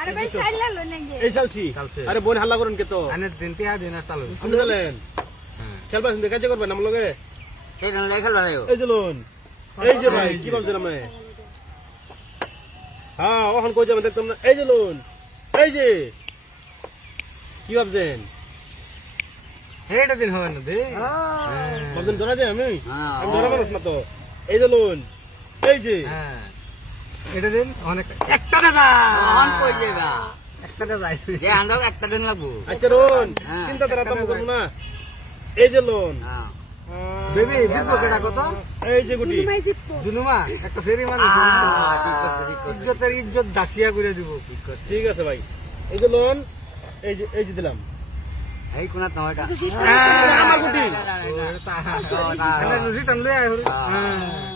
আরে ভাই সাইলা লো এই চালছি বোন হাল্লা করেন কে তো। চালেন হ্যাঁ। খেলবা শুনতে কাজে করবেন আমার লগে? এই যে এই যে ভাই কি ভাবছেন আমি হ্যাঁ ওখান কই যাবেন দেখতাম না। এই যে লোন এই যে। কি ভাবছেন? এইটা দিন হবে না দে ভাবছেন ধরা যায় আমি? হ্যাঁ, আমি ধরা মানুষ না তো। এই যে লোন এই যে হ্যাঁ এটা দিন অনেক একটা দে যা অন কই যাবা একটা দে যে আন্দাজ একটা দিন লাগবো আচ্ছা হ্যাঁ। চিন্তা করব না এই যে লোন হ্যাঁ বেবি জিতবো কেটা কত এই যে গুটি জুনুমা একটা সেরি ইজ্জতের ইজ্জত দাসিয়া করে দিব ঠিক আছে ভাই এই যে লোন এই যে এই যে দিলাম এই কোনা তো এটা আমার গুটি রিটার্ন লই আয় হ্যাঁ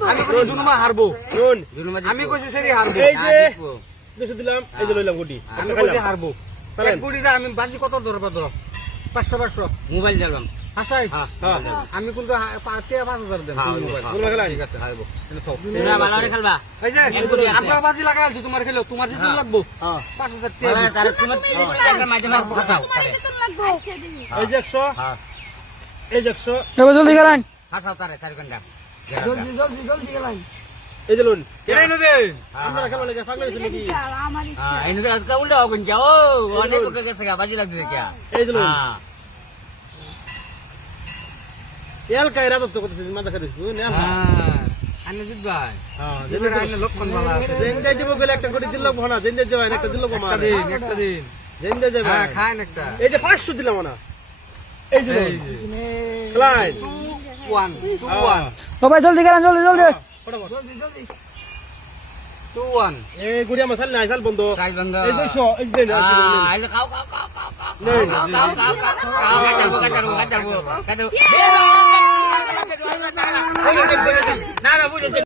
আমি কইছি জুনুমা হারবো। লোন জুনুমা আমি কইছি সেরি হারবো। এই যে হ্যাঁ, জিতবো। দুইশো দিলাম এই যে লইলাম গুটি আমি কইছি হারবো। আমি বাজি কত ধরবা ধরো? পাঁচশো পাঁচশো। মোবাইল দিলাম হ্যাঁ হ্যাঁ। আমি কিন্তু পাঁচ হাজার হ্যাঁ। হ্যাঁ। হারবো। আপনার বাজি তোমার খেলো তোমার জিতু লাগবো। হ্যাঁ। পাঁচ হাজার দিই। দিবি এই যে এই যে এবার জলদি তারে দে। খেলা লেগে নাকি? উল্টা অনেক লোকে গেছে গা বাজি লাগছে কে এই হ্যাঁ। এল কাইরা তো করতেছে মাথা খাইছিস বুঝলি না হ্যাঁ। আনে জিত ভাই। হ্যাঁ লক্ষণ বালা জেন দিব গেলে একটা করে দিল না জেন যাই যাই একটা দিল একটা দিন একটা দিন। জেন যাই যাবে হ্যাঁ খাইন একটা এই যে 500 দিলাম না এই যে লোন এই যে খেলাই টু ওয়ান টু ওয়ান ও জলদি খেলেন জলদি জলদি টু ওয়ান এই গুড়িয়া মশাল নাই সাল বন্ধ কাজ বন্ধ এই 200 এই দেন হ্যাঁ আইলে খাও খাও খাও খাও খাও নেই। খাও খাও খাও খাও খাও কাটাবো কাটাবো কাটাবো কাটাবো না না বুঝে